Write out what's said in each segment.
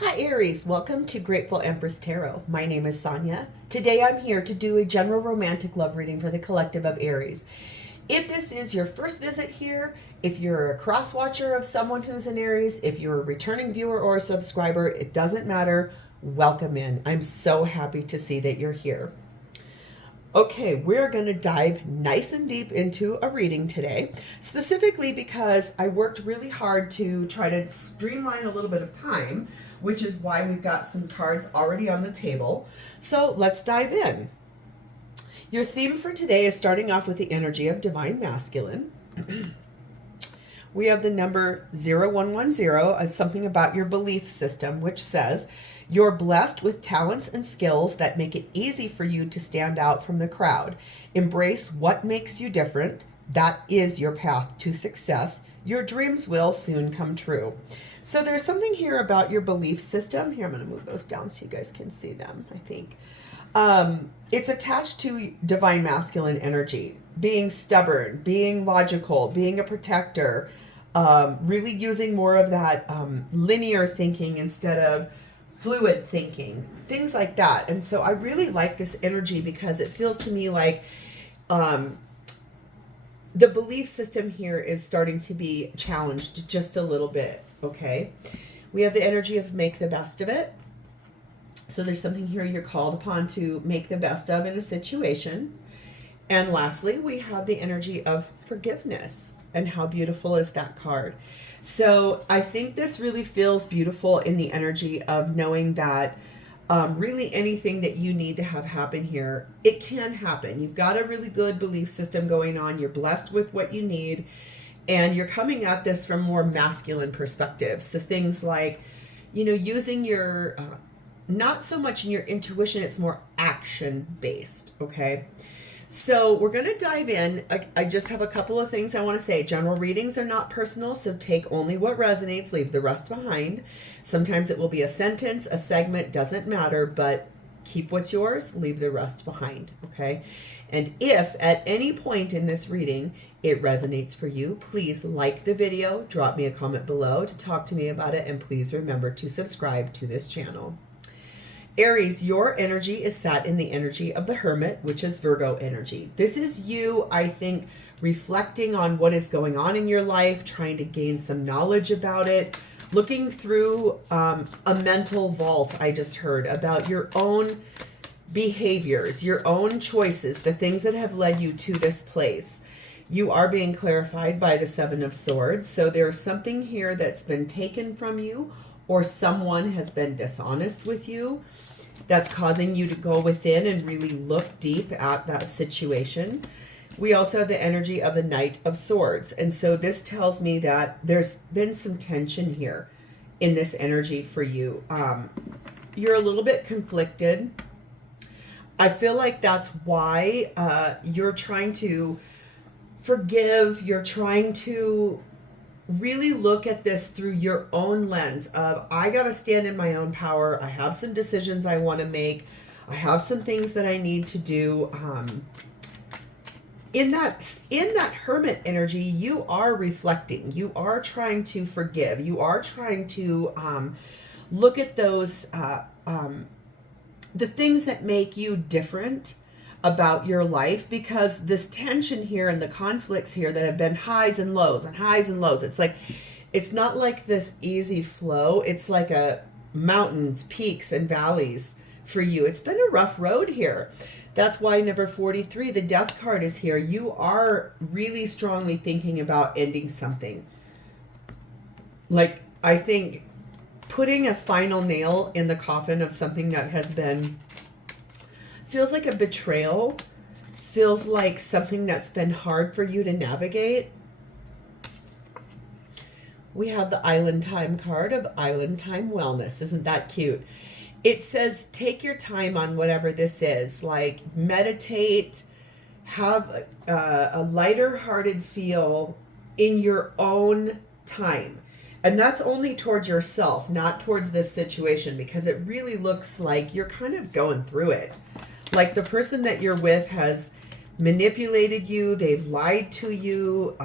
Hi Aries, welcome to Grateful Empress Tarot. My name is Sonia. Today I'm here to do a general romantic love reading for the collective of Aries. If this is your first visit here, if you're a cross watcher of someone who's an Aries, if you're a returning viewer or a subscriber, it doesn't matter. Welcome in. I'm so happy to see that you're here. Okay, we're going to dive nice and deep into a reading today, specifically because I worked really hard to try to streamline a little bit of time, which is why we've got some cards already on the table. So let's dive in. Your theme for today is starting off with the energy of Divine Masculine. We have the number 0110, something about your belief system, which says, you're blessed with talents and skills that make it easy for you to stand out from the crowd. Embrace what makes you different. That is your path to success. Your dreams will soon come true. So there's something here about your belief system. Here, I'm going to move those down so you guys can see them, I think. It's attached to Divine Masculine energy, being stubborn, being logical, being a protector, really using more of that linear thinking instead of fluid thinking, things like that. And so I really like this energy because it feels to me like the belief system here is starting to be challenged just a little bit. Okay, we have the energy of make the best of it. So there's something here you're called upon to make the best of in a situation. And lastly, we have the energy of forgiveness. And how beautiful is that card? So I think this really feels beautiful in the energy of knowing that really anything that you need to have happen here, it can happen. You've got a really good belief system going on. You're blessed with what you need. And you're coming at this from more masculine perspectives. So things like, using your, not so much in your intuition, it's more action based. Okay. So we're going to dive in. I just have a couple of things I want to say. General readings are not personal, so take only what resonates, leave the rest behind. Sometimes it will be a sentence, a segment, doesn't matter, but keep what's yours, leave the rest behind, okay? And if at any point in this reading it resonates for you, please like the video, drop me a comment below to talk to me about it, and please remember to subscribe to this channel. Aries, your energy is sat in the energy of the Hermit, which is Virgo energy. This is you, I think, reflecting on what is going on in your life, trying to gain some knowledge about it, looking through a mental vault, I just heard, about your own behaviors, your own choices, the things that have led you to this place. You are being clarified by the Seven of Swords. So there's something here that's been taken from you, or someone has been dishonest with you, that's causing you to go within and really look deep at that situation. We also have the energy of the Knight of Swords. And so this tells me that there's been some tension here in this energy for you. You're a little bit conflicted. I feel like that's why you're trying to forgive. You're trying to really look at this through your own lens of, I got to stand in my own power. I have some decisions I want to make. I have some things that I need to do. In that Hermit energy, you are reflecting. You are trying to forgive. You are trying to look at those, the things that make you different about your life, because this tension here and the conflicts here that have been highs and lows and highs and lows, it's like, it's not like this easy flow. It's like a mountains, peaks and valleys for you. It's been a rough road here. That's why number 43, the Death card, is here. You are really strongly thinking about ending something. Like, I think putting a final nail in the coffin of something that has been, feels like a betrayal, feels like something that's been hard for you to navigate. We have the Island Time card of Island Time Wellness. Isn't that cute? It says take your time on whatever this is. Like, meditate, have a lighter hearted feel in your own time. And that's only towards yourself, not towards this situation, because it really looks like you're kind of going through it. Like the person that you're with has manipulated you. They've lied to you.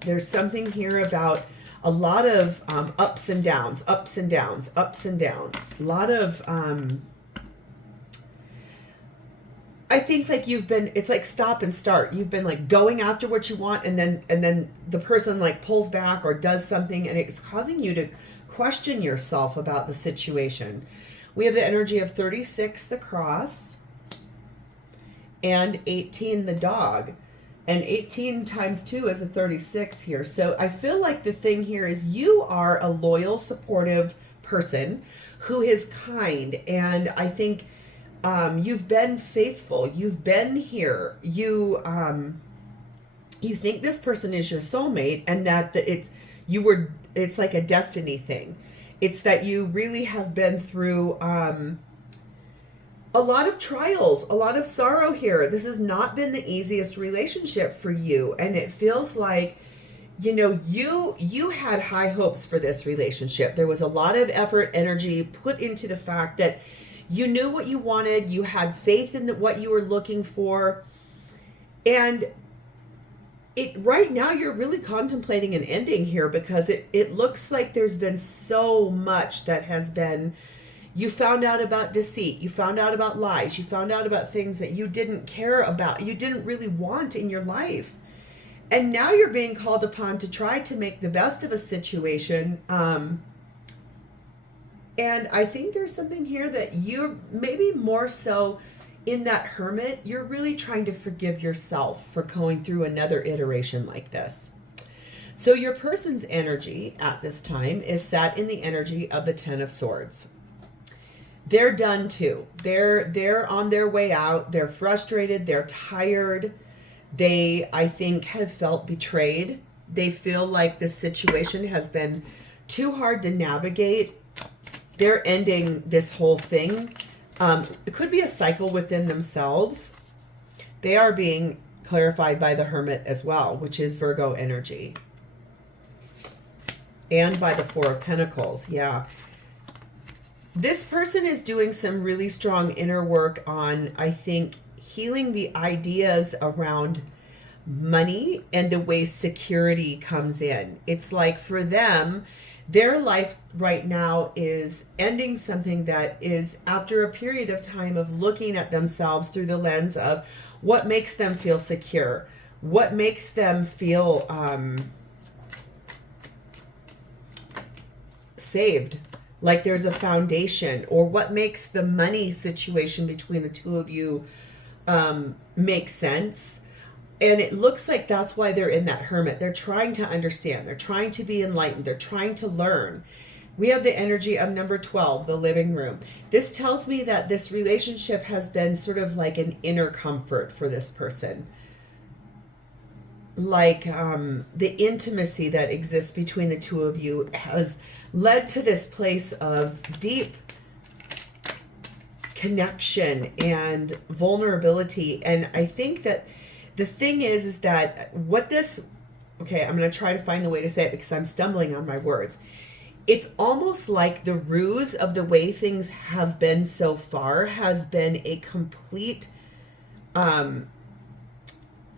There's something here about a lot of ups and downs, ups and downs, ups and downs. A lot of, I think like you've been, it's like stop and start. You've been like going after what you want, and then the person like pulls back or does something, and it's causing you to question yourself about the situation. We have the energy of 36, the cross, and 18, the dog. And 18 times 2 is a 36 here. So I feel like the thing here is you are a loyal, supportive person who is kind. And I think you've been faithful. You've been here. You think this person is your soulmate, and that it's like a destiny thing. It's that you really have been through a lot of trials, a lot of sorrow here. This has not been the easiest relationship for you. And it feels like, you had high hopes for this relationship. There was a lot of effort, energy put into the fact that you knew what you wanted. You had faith in what you were looking for. And right now you're really contemplating an ending here, because it looks like there's been so much that has been. You found out about deceit. You found out about lies. You found out about things that you didn't care about. You didn't really want in your life. And now you're being called upon to try to make the best of a situation. And I think there's something here that you're maybe more so in that hermit. You're really trying to forgive yourself for going through another iteration like this. So your person's energy at this time is sat in the energy of the 10 of Swords. They're done too. They're on their way out. They're frustrated. They're tired. They, I think, have felt betrayed. They feel like the situation has been too hard to navigate. They're ending this whole thing. It could be a cycle within themselves. They are being clarified by the Hermit as well, which is Virgo energy. And by the Four of Pentacles, yeah. This person is doing some really strong inner work on, I think, healing the ideas around money and the way security comes in. It's like for them, their life right now is ending something that is after a period of time of looking at themselves through the lens of what makes them feel secure, what makes them feel saved, like there's a foundation, or what makes the money situation between the two of you make sense. And it looks like that's why they're in that Hermit. They're trying to understand. They're trying to be enlightened. They're trying to learn. We have the energy of number 12, the living room. This tells me that this relationship has been sort of like an inner comfort for this person. Like the intimacy that exists between the two of you has led to this place of deep connection and vulnerability. And I think that the thing is that what this, okay, I'm going to try to find the way to say it because I'm stumbling on my words. It's almost like the ruse of the way things have been so far has been a complete,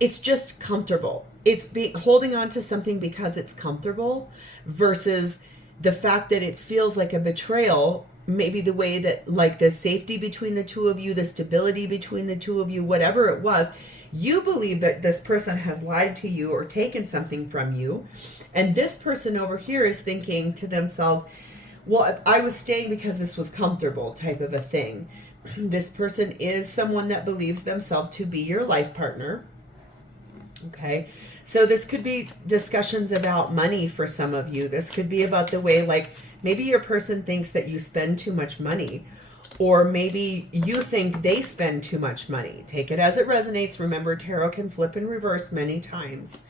it's just comfortable. It's holding on to something because it's comfortable versus the fact that it feels like a betrayal. Maybe the way that, like, the safety between the two of you, the stability between the two of you, whatever it was, you believe that this person has lied to you or taken something from you. And this person over here is thinking to themselves, well, I was staying because this was comfortable, type of a thing. This person is someone that believes themselves to be your life partner. Okay. So this could be discussions about money for some of you. This could be about the way, like, maybe your person thinks that you spend too much money, or maybe you think they spend too much money. Take it as it resonates. Remember, tarot can flip in reverse many times.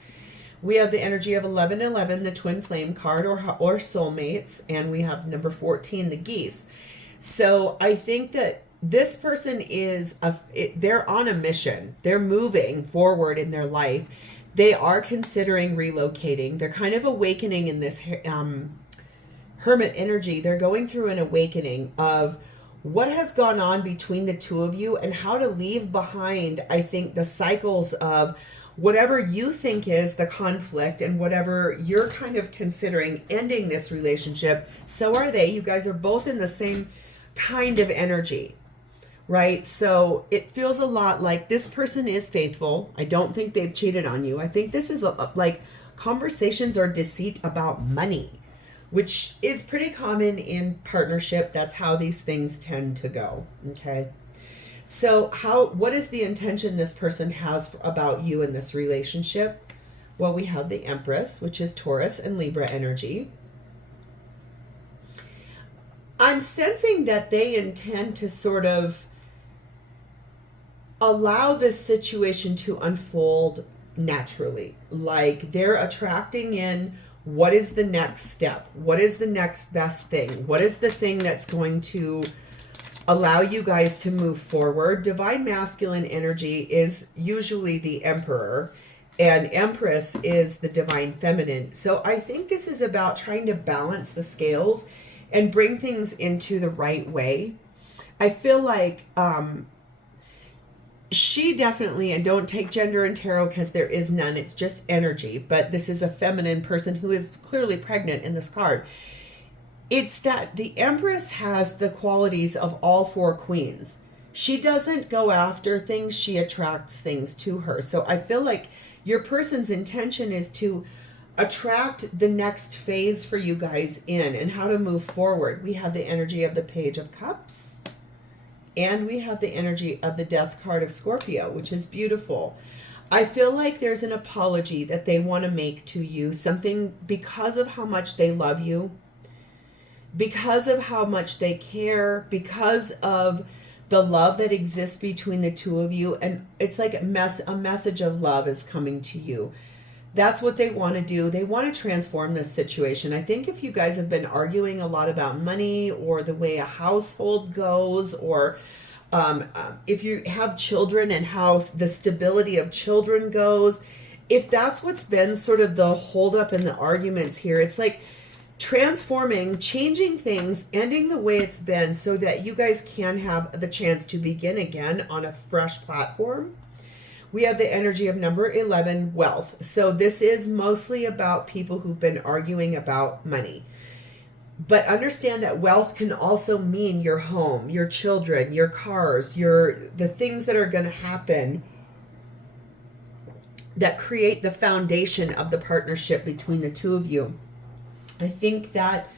We have the energy of 1111, the twin flame card, or soulmates, and we have number 14, the geese. So I think that this person is, they're on a mission. They're moving forward in their life. They are considering relocating. They're kind of awakening in this hermit energy. They're going through an awakening of what has gone on between the two of you and how to leave behind, I think, the cycles of whatever you think is the conflict and whatever you're kind of considering ending this relationship, so are they. You guys are both in the same kind of energy, right? So it feels a lot like this person is faithful. I don't think they've cheated on you. I think this is like conversations or deceit about money, which is pretty common in partnership. That's how these things tend to go. Okay. So what is the intention this person has about you in this relationship? Well, we have the Empress, which is Taurus and Libra energy. I'm sensing that they intend to sort of allow this situation to unfold naturally. Like they're attracting in what is the next step? What is the next best thing? What is the thing that's going to allow you guys to move forward? Divine masculine energy is usually the Emperor, and Empress is the divine feminine. So I think this is about trying to balance the scales and bring things into the right way. I feel like she definitely, and don't take gender in tarot because there is none, it's just energy, but this is a feminine person who is clearly pregnant in this card. It's that the Empress has the qualities of all four queens. She doesn't go after things, she attracts things to her. So I feel like your person's intention is to attract the next phase for you guys in and how to move forward. We have the energy of the Page of Cups, and we have the energy of the Death card of Scorpio, which is beautiful. I feel like there's an apology that they want to make to you, something because of how much they love you, because of how much they care, because of the love that exists between the two of you. And it's like a message of love is coming to you. That's what they want to do. They want to transform this situation. I think if you guys have been arguing a lot about money or the way a household goes, or if you have children and how the stability of children goes, if that's what's been sort of the holdup in the arguments here, it's like transforming, changing things, ending the way it's been so that you guys can have the chance to begin again on a fresh platform. We have the energy of number 11, wealth. So this is mostly about people who've been arguing about money. But understand that wealth can also mean your home, your children, your cars, the things that are going to happen that create the foundation of the partnership between the two of you. I think that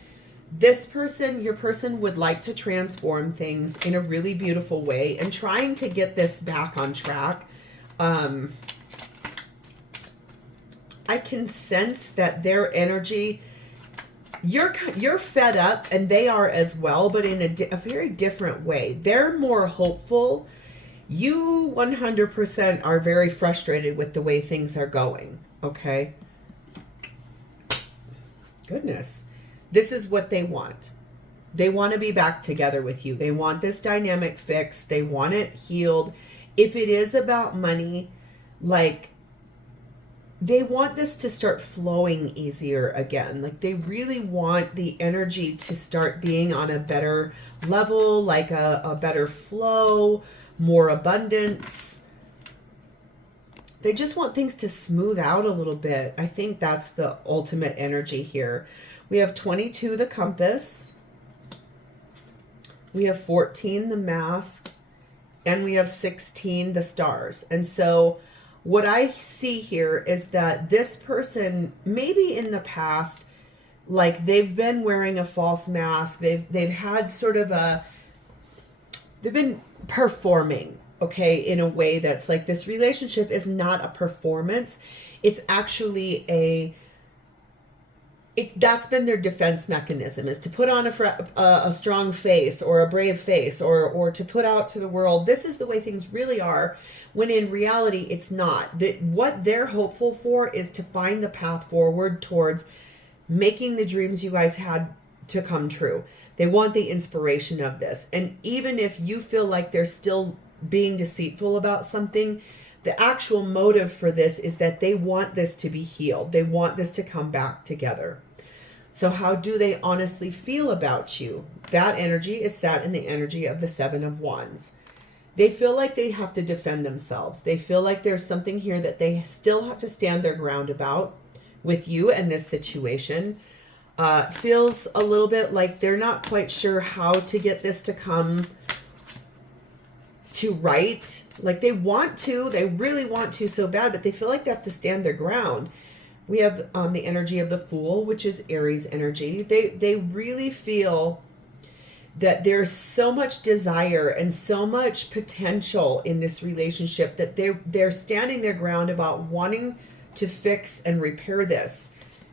this person, your person, would like to transform things in a really beautiful way and trying to get this back on track. I can sense that their energy, you're fed up, and they are as well, but in a very different way. They're more hopeful. You 100% are very frustrated with the way things are going. Okay. Goodness. This is what they want. They want to be back together with you. They want this dynamic fixed. They want it healed. If it is about money, like, they want this to start flowing easier again. Like, they really want the energy to start being on a better level, like a better flow, more abundance. They just want things to smooth out a little bit. I think that's the ultimate energy here. We have 22, the compass. We have 14, the mask. And we have 16, the stars. And so what I see here is that this person, maybe in the past, like they've been wearing a false mask. They've had sort of they've been performing, okay, in a way that's like, this relationship is not a performance. It's actually that's been their defense mechanism, is to put on a strong face or a brave face, or to put out to the world, this is the way things really are, when in reality it's not. What they're hopeful for is to find the path forward towards making the dreams you guys had to come true. They want the inspiration of this. And even if you feel like they're still being deceitful about something, the actual motive for this is that they want this to be healed. They want this to come back together. So how do they honestly feel about you? That energy is sat in the energy of the 7 of Wands. They feel like they have to defend themselves. They feel like there's something here that they still have to stand their ground about with you and this situation. Feels a little bit like they're not quite sure how to get this to come to right. Like they really want to so bad, but they feel like they have to stand their ground. We have the energy of the Fool, which is Aries energy. They really feel that there's so much desire and so much potential in this relationship that they're standing their ground about wanting to fix and repair this.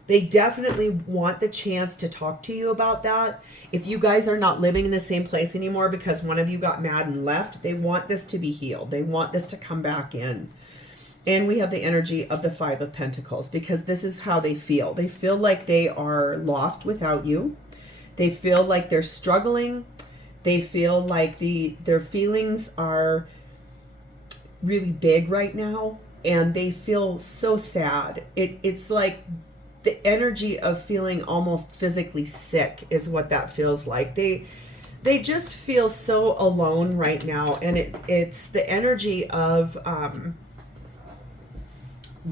They definitely want the chance to talk to you about that. If you guys are not living in the same place anymore because one of you got mad and left, they want this to be healed. They want this to come back in. And we have the energy of the Five of Pentacles, because this is how they feel. They feel like they are lost without you. They feel like they're struggling. They feel like their feelings are really big right now, and they feel so sad. It's like the energy of feeling almost physically sick is what that feels like. They just feel so alone right now, and it's the energy of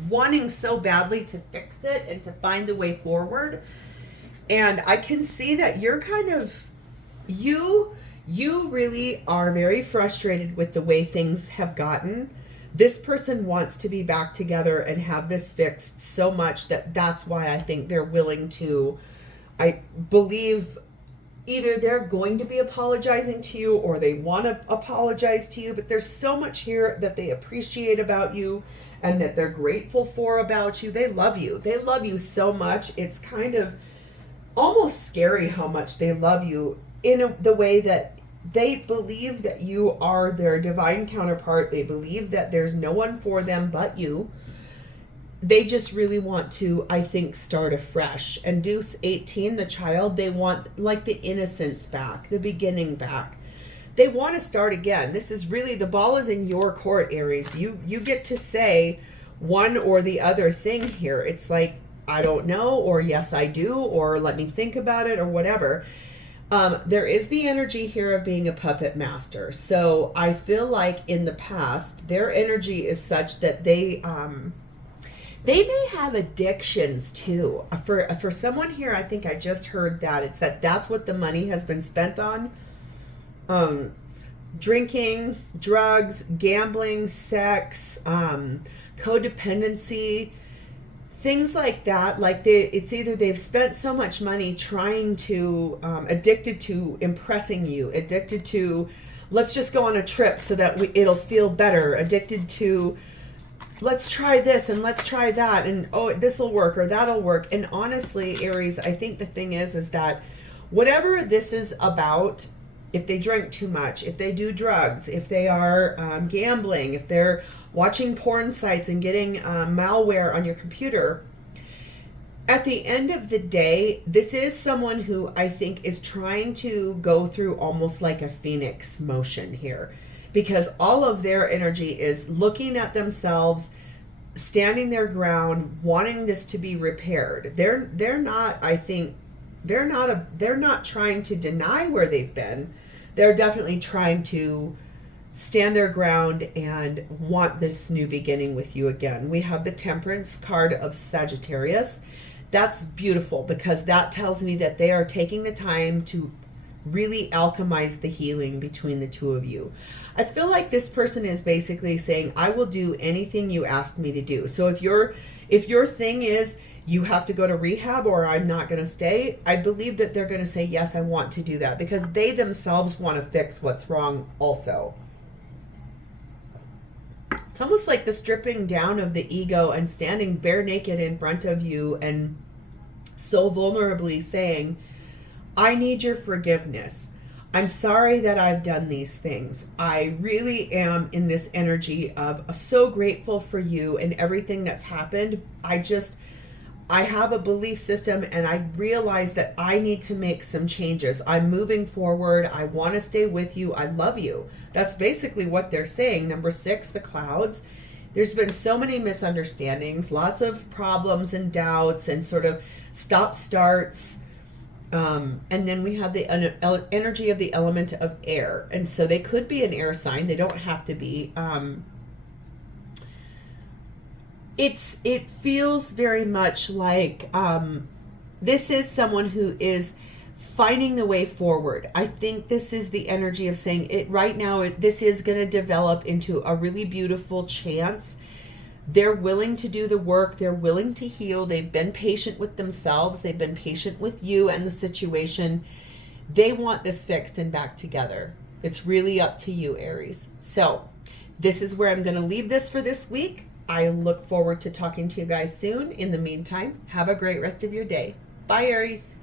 wanting so badly to fix it and to find a way forward. And I can see that you're kind of, you really are very frustrated with the way things have gotten. This person wants to be back together and have this fixed so much that's why I think they're willing to, I believe either they're going to be apologizing to you or they want to apologize to you, but there's so much here that they appreciate about you and that they're grateful for about you. They love you. They love you so much. It's kind of almost scary how much they love you in the way that they believe that you are their divine counterpart. They believe that there's no one for them but you. They just really want to, I think, start afresh. And Deuce 18, the child, they want like the innocence back, the beginning back. They want to start again. This is really, the ball is in your court, Aries. You get to say one or the other thing here. It's like, I don't know, or yes, I do, or let me think about it, or whatever. There is the energy here of being a puppet master. So I feel like in the past, their energy is such that they may have addictions too. For someone here, I think I just heard that. It's that's what the money has been spent on. Drinking, drugs, gambling, sex, codependency, things like that. Like it's either they've spent so much money trying to, addicted to impressing you, addicted to, let's just go on a trip so that it'll feel better, addicted to, let's try this and let's try that, and oh, this will work or that'll work. And honestly, Aries, I think the thing is that whatever this is about, if they drink too much, if they do drugs, if they are gambling, if they're watching porn sites and getting malware on your computer, at the end of the day, this is someone who I think is trying to go through almost like a phoenix motion here, because all of their energy is looking at themselves, standing their ground, wanting this to be repaired. They're not, I think, they're not trying to deny where they've been. They're definitely trying to stand their ground and want this new beginning with you again. We have the Temperance card of Sagittarius. That's beautiful, because that tells me that they are taking the time to really alchemize the healing between the two of you. I feel like this person is basically saying, I will do anything you ask me to do. So if your thing is, you have to go to rehab or I'm not going to stay, I believe that they're going to say, yes, I want to do that, because they themselves want to fix what's wrong also. It's almost like the stripping down of the ego and standing bare naked in front of you and so vulnerably saying, I need your forgiveness. I'm sorry that I've done these things. I really am in this energy of so grateful for you and everything that's happened. I have a belief system and I realize that I need to make some changes. I'm moving forward. I want to stay with you. I love you. That's basically what they're saying. Number 6, the clouds. There's been so many misunderstandings, lots of problems and doubts and sort of stop-starts. And then we have the energy of the element of air. And so they could be an air sign. They don't have to be. It feels very much like this is someone who is finding the way forward. I think this is the energy of saying it right now. This is going to develop into a really beautiful chance. They're willing to do the work. They're willing to heal. They've been patient with themselves. They've been patient with you and the situation. They want this fixed and back together. It's really up to you, Aries. So this is where I'm going to leave this for this week. I look forward to talking to you guys soon. In the meantime, have a great rest of your day. Bye, Aries.